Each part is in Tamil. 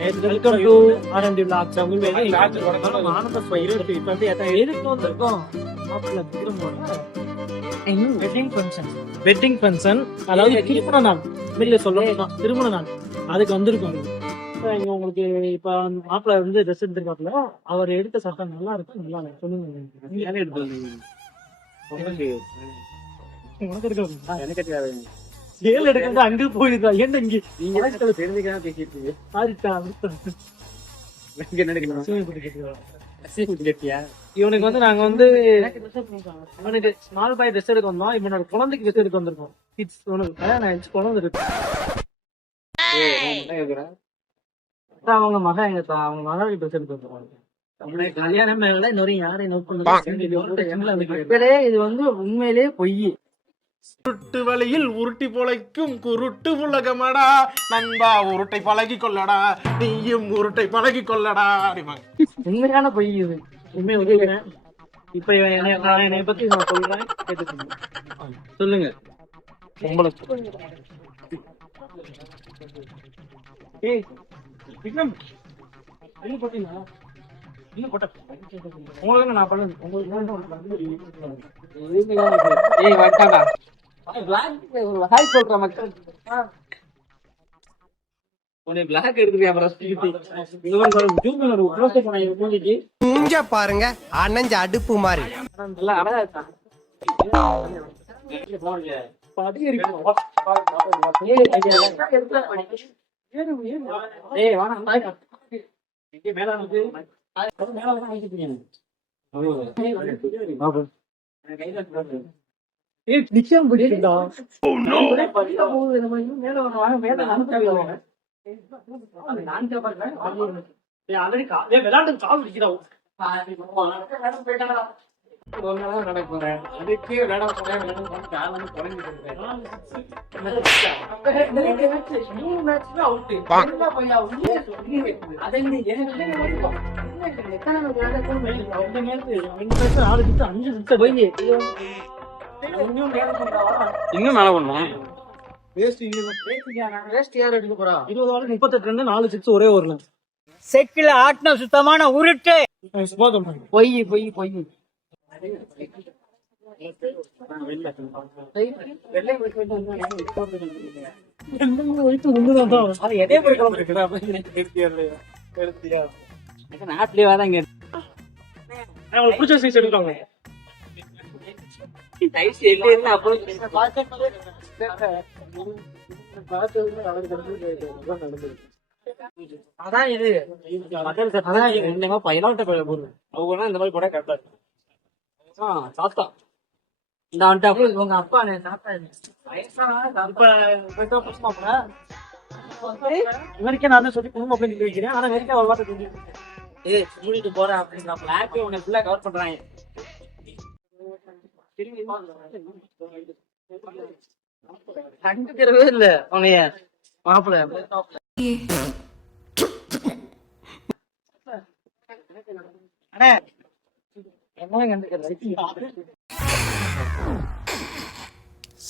Welcome to RMT vlogs. நம்ம ஆனந்த ஸ்பைரல் இப்ப வந்து எதுக்கு வந்திருக்கோம்? மாப்பிள்ளை திரும்ப வெட்டிங் ஃபங்க்ஷன், அதாவது திருமண நாள். வெளியில சொல்லணும் திருமண நாள், அதுக்கு வந்திருக்கோம். இங்க உங்களுக்கு இப்ப மாப்பிள்ளை வந்து ட்ரெஸ் எடுத்துருக்காப்புல, அவர் எடுத்த சட்டம் நல்லா இருக்கு. நல்லா இருக்கு சொல்லுங்க. உனக்கு இருக்கா? எனக்கு தெரியாது. சேல் எடுக்கிறது அங்க போயிருக்கா? ஏன்டா இங்க நீங்க தெரிஞ்சுக்கலாம் பேசிட்டு இவனுக்கு வந்து நாங்க வந்து இவனுக்கு ஸ்மால் பாய் ட்ரெஸ் எடுக்க வந்தோம். இவனோட குழந்தைக்கு ட்ரெஸ் எடுக்க வந்திருக்கோம். உனக்கு கல்யாணம் ஆயிடுச்சு, குழந்தை இருக்கு. அவங்க மகன் எங்க அவங்க மகளுக்கு ட்ரெஸ் எடுக்க வந்திருக்காங்க. கல்யாணம் மேல இன்னொரு யாரையும் நோக்கம். இது வந்து உண்மையிலேயே பொய். உருட்டு வழியில் உருட்டி பொழைக்கும் குருட்டு உலகமடா நண்பா, உருட்டை பழகி கொள்ளடா, நீயும் உருட்டை பழகி கொள்ளடா. உண்மையான பொய் இது. உண்மை உதவுகிறேன். இப்ப என்னை பத்தி நான் சொல்றேன், கேட்டுக்கோங்க. சொல்லுங்க. ஏய் விக்ரம், என்ன போட்டீங்களா? உங்களுக்கு நான் பண்ணது ஹாய் சொல்ற மக்கள். பாருங்க அணைஞ்ச அடுப்பு மாதிரி இன்னும் நல்லா பண்ணுவோம். 38 4 6 ஒரே ஒரு செக்கில ஆட்டின சுத்தமான உருட்டு. பொய் பொய் பொய். நாட்டிலே வாதாங்க பிடிச்ச சைஸ் எடுக்காங்க. அதான் இது பையனாட்ட பொருள். அவங்க இந்த மாதிரி கூட கரெக்டா இருக்கு. சாத்தா இந்த உங்க அப்பா இவருக்கே நான் சொல்லி குடும்பம் அப்படின்னு வைக்கிறேன். ஆனா வரைக்கும் ஒரு வார்த்தை மூடிட்டு போறேன் அப்படிங்கிற பிளாக் உன்னை ஃபுல்லா கவர் பண்றாங்க. கண்டுக்கிறவே இல்ல உனைய மாப்பிள்ள.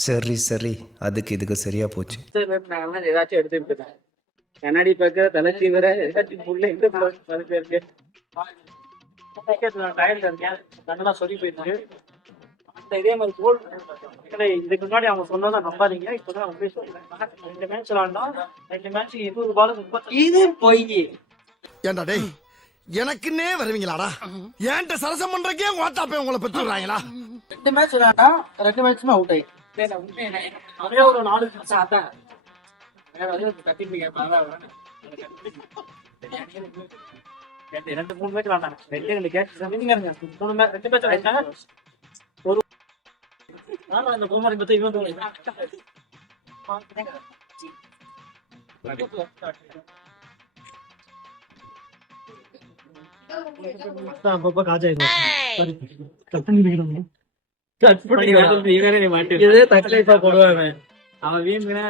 சரி சரி, அதுக்கு இதுக்கு சரியா போச்சு. ஏதாச்சும் எடுத்துட்டு கண்ணாடி பார்க்க தலை தீவிர ஏதாச்சும் கண்ணெல்லாம் சொல்லி போயிட்டு இதே மாதிரி கோல். இதுக்கு முன்னாடி அவங்க சொன்னதான் நம்பாதீங்க. இப்பதான் அவங்க சொல்றேன். 2 மேட்ச் விளாண்டோம். 2 மேட்ச் 20 பால் 30. இது பொய். ஏண்டா டேய், எனக்குன்னே வருவீங்களாடா? ஏன்ட்ட சரசம் பண்றக்கே வாட்டாப்பே உங்களை பெற்று விடுறாங்களா? 2 மேட்ச் விளாண்டா 2 மேட்சுமே அவுட் ஆயி ஒரே ஒரு 4 அதான் கட்டிப்பீங்க. 2-3 மேட்ச் விளாண்டாங்க. 2 கேட்ச் 2 மேட்ச் விளாண்டாங்க. ஒரு அந்த கோமாரி பத்தி இவன் அப்பப்ப காஜா போடுவாங்க. அவன் வீம்புனா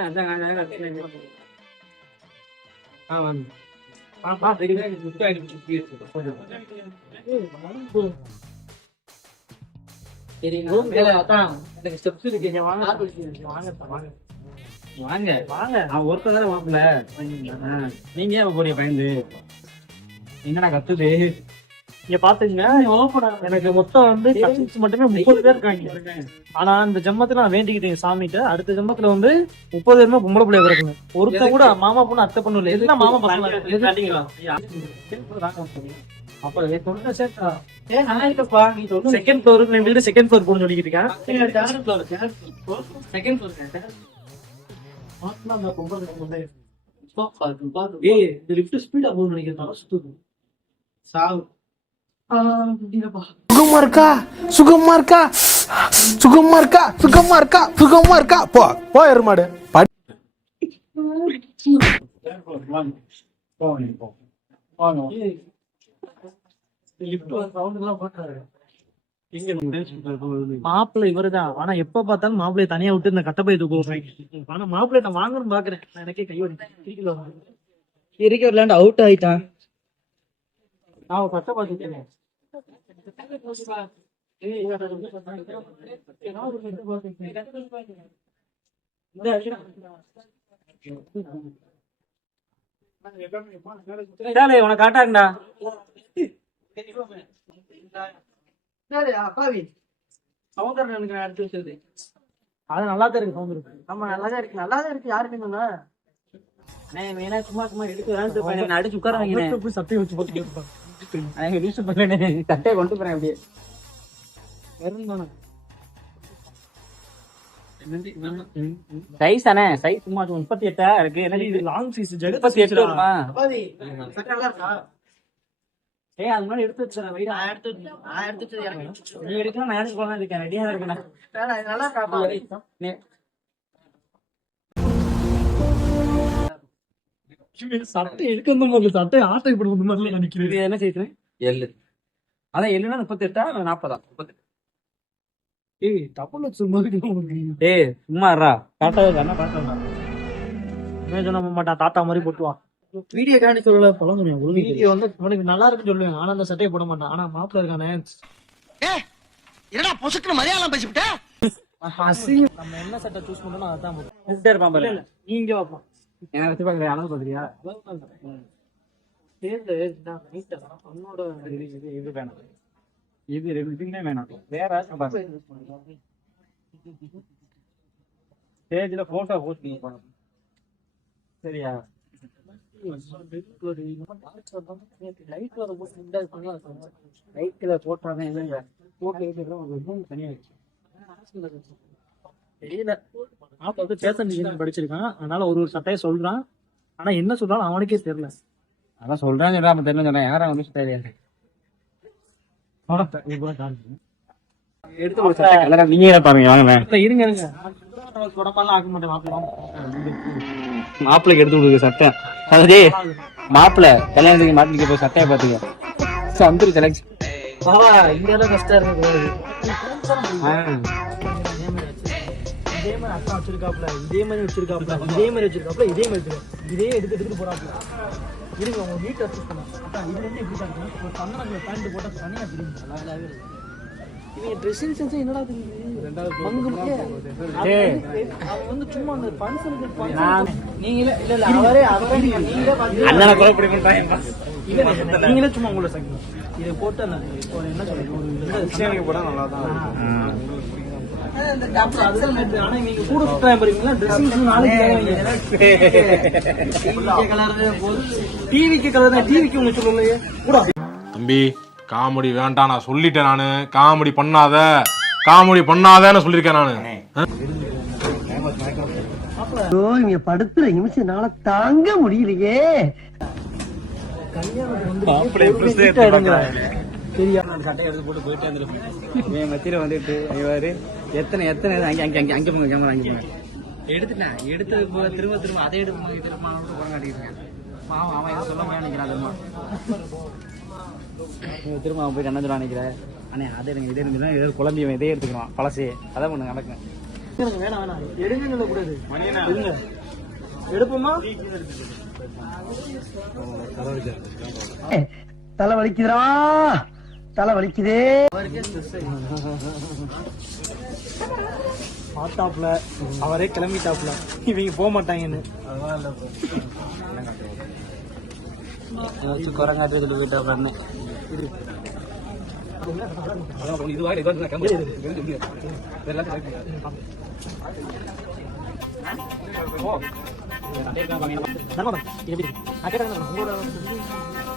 வாங்க வாங்க. அவன் ஒருத்தர் தானே மாப்பிள்ள. நீங்க ஏன் போறீங்க பயந்து? என்னடா கத்துது? இங்க பாத்துங்க, எனக்கு மொத்தம் வந்து cousins மட்டுமே 30 பேர் இருக்காங்க. ஆனா இந்த ஜென்மத்துல நான் வேண்டிக்கிட்டேன் சாமிகிட்ட, அடுத்த ஜென்மத்துல வந்து 30 பேருமே பொம்பளை பிள்ளைய பிறக்கணும். ஒருத்தன் கூட மாமா பொண்ணு அத்தை பொண்ணு இல்ல, எல்லாம் மாமா பசங்க. செகண்ட் ஃப்ளோருக்கு என் வீடு செகண்ட் ஃப்ளோர் போன்னு சொல்லிக்கிட்டு இருக்கேன். ஏய், இந்த லிஃப்ட் ஸ்பீடா போகுதுன்னு நினைக்கிறேன். சுத்துது. சாவு. சுகமா இருக்கா சுகமா இருக்கா சுகமா இருக்கா சுகமா இருக்கா சுகமா இருக்கா போ எருமாடு. மாப்பிள்ளை இவருதான். ஆனா எப்ப பார்த்தாலும் மாப்பிள்ளைய தனியா விட்டு இந்த கட்டப்பை தூக்குறாங்க. ஆனா மாப்பிள்ளை நான் வாங்கணும்னு பாக்குறேன். நான் எனக்கே கை இருக்க விளையாண்டு அவுட் ஆயிட்டான். நான் கட்ட பாத்துட்டேன். உனக்கு காட்டாங்கடா. அது நல்லா தான் இருக்கு சவுண்ட் இருக்கு. ஆமா நல்லாதான் இருக்கு யாருமே சும்மா சும்மா எடுத்து அடிச்சு உட்கார வாங்கினேன். போய் சட்டையை வச்சு போட்டு சட்டையை கொண்டு போறேன் அப்படியே. சைஸ் தானே, சைஸ் சும்மா 38 இருக்கு. என்ன இது லாங் சைஸ் 38 வருமா? ஏய் அது முன்னாடி எடுத்து வச்சேன். வெயிட் எடுத்து நீ எடுக்கலாம், நான் எடுத்து போலாம் இருக்கேன். ரெடியா இருக்கேன். நல்லா காப்பா. சட்டை எடுக்கணும் போது சட்டை ஆட்டை போடுறது மாதிரி நினைக்கிறேன். இது என்ன சைஸ்? எல்லு. அதான் எல்லுனா 38 40. ஏய் டபுள் வச்சு மாதிரி. ஏய் சும்மா இருடா. காட்டாத கண்ணா காட்டாத. சொன்ன மாட்டான், தாத்தா மாதிரி போட்டுவான். வீடியோ காண்டி சொல்லல பழம் வீடியோ வந்து உனக்கு நல்லா இருக்குன்னு சொல்லுவேன். ஆனா அந்த சட்டையை போட மாட்டான். ஆனா மாப்பிள்ள இருக்கானே என்னடா பொசுக்குன்னு மரியாதை பேசிவிட்ட. நம்ம என்ன சட்டை சூஸ் பண்ணோம் அதான் போடும். கூப்பிட்டே இருப்பான் பாரு. நீங்க வைப்பான் என்ன வச்சு பாக்குறியா? அளவு பாக்குறியா? உன்னோட இது வேணாம். இது ரெண்டுமே வேணாம். வேற ஸ்டேஜ்ல போட்டோ போஸ்ட் பண்ணி சரியா? லைட்ல போட்டாதான் இல்லைங்க. தனியா தெரியல. மாப்பிள்ள வந்து ஃபேஷன் டிசைனிங் படிச்சிருக்கான். அதனால ஒரு சட்டையை சொல்றான். ஆனா என்ன சொல்றாலும் அவனுக்கே தெரியல. அதான் சொல்றேன் சொல்றாம தெரியல சொல்றேன். யாரும் ஒன்றும் தெரியாது. எடுத்து ஒரு சட்டை கலர் நீங்க பாருங்க. வாங்க இருங்க இருங்க. உடம்பெல்லாம் ஆக்க மாட்டேன் மாப்பிள்ள. மாப்பிள்ளைக்கு எடுத்து கொடுக்குற சட்டை அதே மாப்பிள்ளை கல்யாணத்துக்கு மாட்டிக்க போய் சட்டையை பாத்துக்க வந்துரு செலக்ஷன். இங்கெல்லாம் கஷ்டம் இருக்கு. இதே மாதிரி அக்கா வச்சிருக்காப்ல, இதே மாதிரி வச்சிருக்காப்ல, இதே மாதிரி வச்சிருக்காப்ல, இதே மாதிரி வச்சிருக்காப்ல, இதே எடுத்துட்டு போறாப்ல. இருங்க உங்க வீட்டு அட்ஜஸ்ட் பண்ணலாம். அக்கா இது வந்து எப்படி தான் இருக்கு? ஒரு சந்தனத்துல பேண்ட் போட்டா தனியா தெரியும். இவங்க ட்ரெஸ்ஸிங் சென்ஸ் என்னடா தெரியுது? அவன் வந்து சும்மா அந்த ஃபங்க்ஷனுக்கு நீங்களே இல்ல அவரே நீங்களே அண்ணனை கூட பிடிக்கும். நீங்களே சும்மா உங்களை சங்கம் இதை போட்டு அந்த ஒரு என்ன சொல்றது போட நல்லா தான். ஆனா நீங்க கூட சுத்தா பாருங்களா ட்ரெஸ்ஸிங் டிவிக்கு கலர் தான். டிவிக்கு ஒண்ணு சொல்லலையே கூட. தம்பி காமெடி வேண்டாம், நான் சொல்லிட்டேன். நானு காமெடி பண்ணாதன்னு சொல்லிருக்கேன் நானு. இங்க படுத்துற நிமிஷம்னால தாங்க முடியலையே. சட்டை எடுத்து போட்டு போயிட்டு வந்துருப்பேன். மத்தியில வந்துட்டு எத்தனை எத்தனை அங்க போங்க கேமரா அங்க போங்க எடுத்துட்டேன். எடுத்தது போக திரும்ப அதை எடுத்து திரும்ப போட மாட்டேங்கிறேன். பாவம் அவன் எதுவும் சொல்ல முடியாது நினைக்கிறான். திரும்ப அவன் போய் கண்ணத்துல நினைக்கிறேன். அண்ணே அதை எடுங்க இதே இருந்துன்னா ஏதோ குழந்தைய இதே எடுத்துக்கிறான் பழசே. அதான் ஒண்ணு நடக்கும். வேணாம் வேணாம் எடுங்க கூடாது. எடுப்போமா? தலை வலிக்குதுடா, தலை வலிக்குதே. பார்த்தாப்ல அவரே கிளம்பிட்டாப்ல, இவங்க போக மாட்டாங்கன்னு. குரங்காட்டு போயிட்டாப்ல. தர்மபுரம், இது எப்படி? நான் கேட்டேன் உங்களோட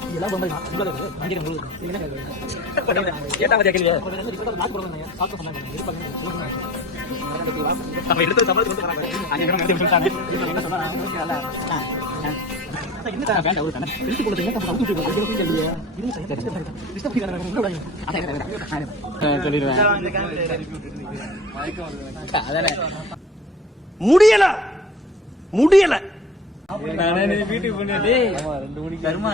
இதெல்லாம் பண்றீங்க, உங்களோட நான் கேட்கறேன் உங்களுக்கு. என்ன கேட்டா கேட்கலையா? நாக்கு போடுறாங்க, சாப்பிட்டு சொன்னாங்க, இருப்பாங்க. நம்ம எடுத்து சம்பளத்துக்கு வந்து வராங்க. அங்க என்ன நடத்தி சொல்லிட்டாங்க. என்ன சொன்னாங்க? என்ன தான் வேண்டாம் ஒரு தானே. எடுத்து போடுறது என்ன தப்பு விட்டு போகுது. இது சொல்லியா? இது சரியா டிஸ்டர்ப் பண்ணாங்க. உங்களோட சொல்லிடுவேன். முடியல முடியல. வீட்டுக்கு போனே கருமா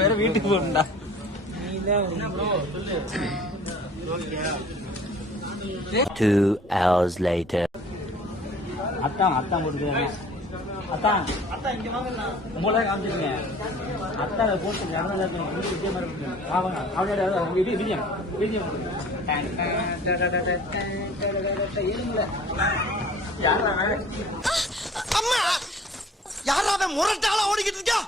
வேற வீட்டுக்கு போகணும்டா. 2 hours later. அத்தான் போட்டுருக்காங்க. அத்தான் இங்க வாங்க, உங்களே காமிச்சிருங்க. அத்தான் போட்டு அம்மா யாராவது முரட்டால ஓடிக்கிட்டு இருக்கா?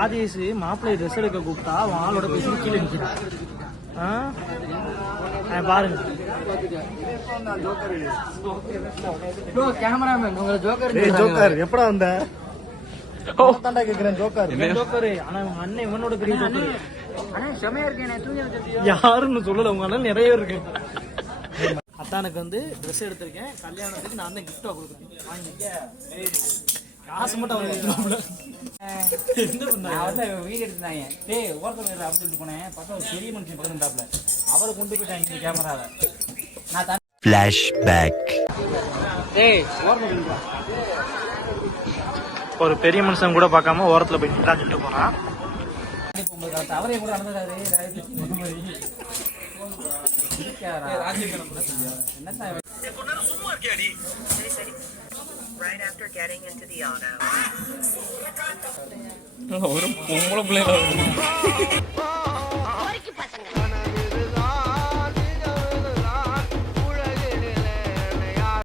ஆதேஷ் மாப்பிள்ளை ட்ரெஸ் எடுக்க கூப்பிட்டா அவன் ஆளோட பேசி கீழே நிற்கிறான். பாருங்க கேமராமேன் உங்களை ஜோக்கர் ஜோக்கர் எப்படா வந்த? தாண்டா கேக்குறேன் ஜோக்கர். ஜோக்கரு, ஆனா உங்க அண்ணன் இவனோட பெரிய ஜோக்கரு. ஆனா செமையா இருக்கேன். தூங்கி யாருன்னு சொல்லல, உங்க அண்ணன் நிறைய இருக்கு. அத்தானுக்கு வந்து ட்ரெஸ் எடுத்திருக்கேன், கல்யாணத்துக்கு நான் தான் கிஃப்டா கொடுக்குறேன். வாங்கிக்க, காசு மட்டும் அவங்க கொடுத்துருவாங்க. என்ன பண்ணாங்க? வீடு எடுத்துட்டாங்க. டேய் ஓரத்தில் அப்படின்னு சொல்லிட்டு போனேன். பார்த்தா ஒரு பெரிய மனுஷன் பக்கத்துட்டாப்ல, அவரை கொண்டு போயிட்டாங்க கேமராவை. நான் Flashback. டேய் ஓரத்தில் ஒரு பெரிய மனுஷன் கூட பார்க்காம ஓரத்துல போய் நின்றா சொல்லிட்டு போறான். அவரே கூட நடந்துடாரு. Right after getting into the auto. ஒரு பொம்பளை பிள்ளைங்க